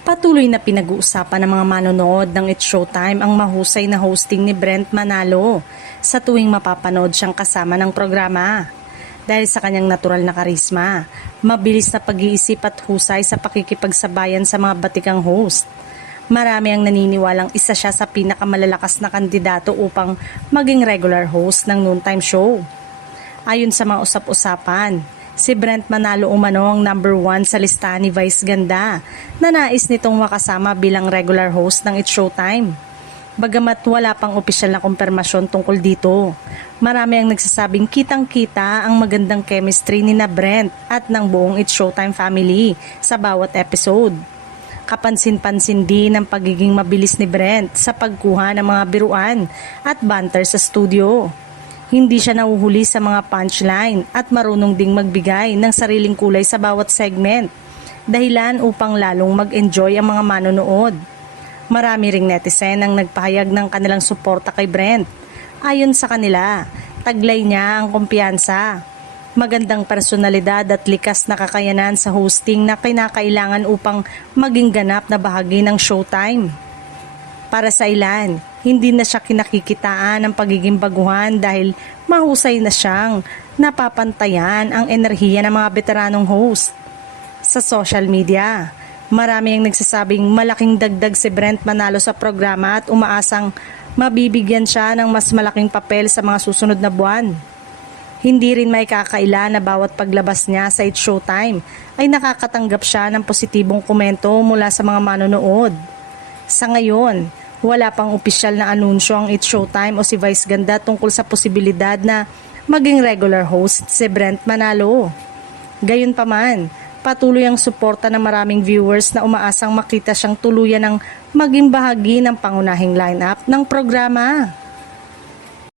Patuloy na pinag-uusapan ng mga manonood ng It's Showtime ang mahusay na hosting ni Brent Manalo sa tuwing mapapanood siyang kasama ng programa. Dahil sa kanyang natural na karisma, mabilis na pag-iisip at husay sa pakikipagsabayan sa mga batikang host. Marami ang naniniwalang isa siya sa pinakamalalakas na kandidato upang maging regular host ng noontime show. Ayon sa mga usap-usapan, si Brent Manalo umano ang number 1 sa listahan ni Vice Ganda na nais nitong makasama bilang regular host ng It's Showtime. Bagamat wala pang opisyal na kumpirmasyon tungkol dito, marami ang nagsasabing kitang-kita ang magandang chemistry ni na Brent at ng buong It's Showtime family sa bawat episode. Kapansin-pansin din ang pagiging mabilis ni Brent sa pagkuha ng mga biruan at banter sa studio. Hindi siya nahuhuli sa mga punchline at marunong ding magbigay ng sariling kulay sa bawat segment, dahilan upang lalong mag-enjoy ang mga manonood. Marami ring netizen ang nagpahayag ng kanilang suporta kay Brent. Ayon sa kanila, taglay niya ang kumpiyansa, magandang personalidad at likas na kakayanan sa hosting na kinakailangan upang maging ganap na bahagi ng Showtime. Para sa ilan, hindi na siya kinakikitaan ng pagiging baguhan dahil mahusay na siyang napapantayan ang enerhiya ng mga veteranong host. Sa social media, marami ang nagsasabing malaking dagdag si Brent Manalo sa programa at umaasang mabibigyan siya ng mas malaking papel sa mga susunod na buwan. Hindi rin may kakaila na bawat paglabas niya sa It's Showtime ay nakakatanggap siya ng positibong komento mula sa mga manonood. Sa ngayon, wala pang opisyal na anunsyo ang It's Showtime o si Vice Ganda tungkol sa posibilidad na maging regular host si Brent Manalo. Gayunpaman, patuloy ang suporta ng maraming viewers na umaasang makita siyang tuluyan ng maging bahagi ng pangunahing lineup ng programa.